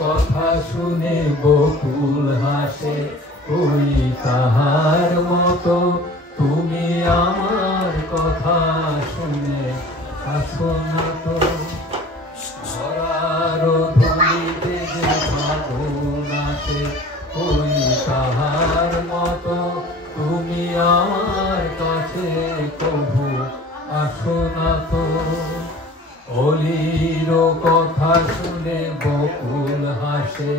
কথা শুনে বকুল হাসে, ওই তাহার মতো তুমি আমার কথা শুনে হাসো না তো। ধরার ধুলিতে যে ফাগুন আসে, ওই তাহার মতো তুমি আমার কাছে কবু আসো না তো। অলির কথা শুনে বকুল হাসে,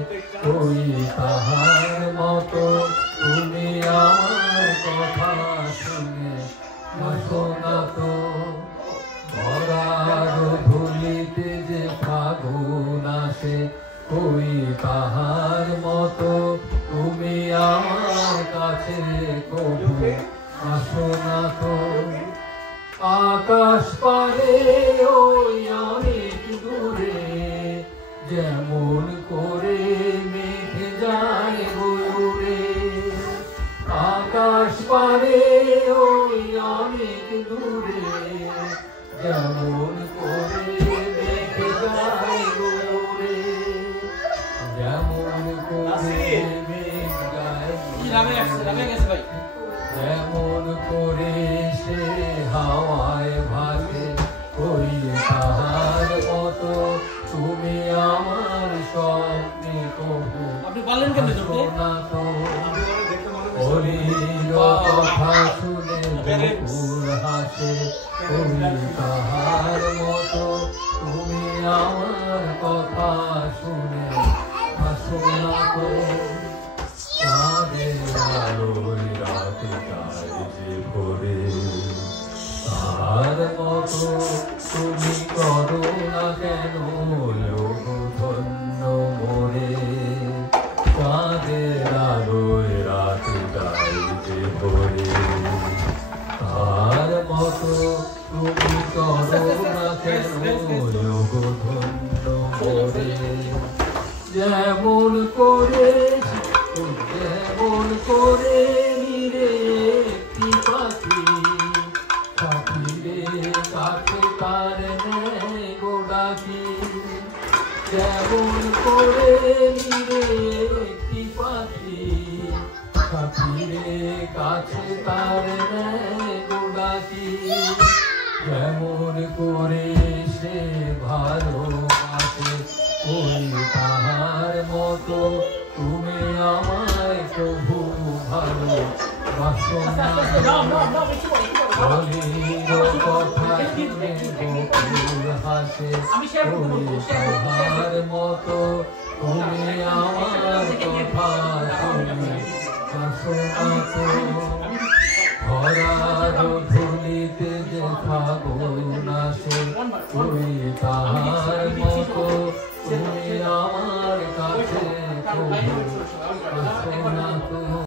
ওই তাহার মতো তুমি আমার কথা শুনে হাসো না তো। ধরার ধুলিতে যে ফাগুন আসে, ওই তাহার মতো তুমি আমার কাছে কবু আসো না তো। আকাশ পারে ওই অনেক দূরে, যেমন করে মেঘ যায় উড়ে। আকাশ পারে ওই অনেক দূরে, যেমন করে মেঘ যায় উড়ে। যেমন করে মেঘ যায়, যেমন করে সে হাওয়ায় ভাসে, ওই তাহার মতো তুমি আমার স্বপ্নে কবু আসো না তো। অলির কথা শুনে বকুল হাসে, ওই তাহার মতো তুমি আমার কথা শুনে হাসো না তো। চাঁদের আলোয় রাতে যায় যে ভোরে, তার মতো তুমি করো না কেন লোক ধন্য মোরে। চাঁদের আলোয় রাতে যায় যে ভোরে, তার মতো তুমি করো না কেন লোক ধন্য মোরে। যেমন করে যেমন করে নিরে একটি পাখি, পাখিরে কাছে তার নেয় গোডাকি। যেমন করে নিরে একটি পাখি, পাখিরে কাছে তার নেয় গোডাকি। যেমন করে সে ভালোবাসে, ওই তাহার মতো তুমি আমায় প্রভু ভালোবাসো না। অলির কথা শুনে বকুল হাসে, ওই তাহার মতো তুমি আমার কথা শুনে হাসো না তো। ধরার ধুলিতে যে ফাগুন আসে, ওই তাহার মতো তুমি আমার কাছে কবু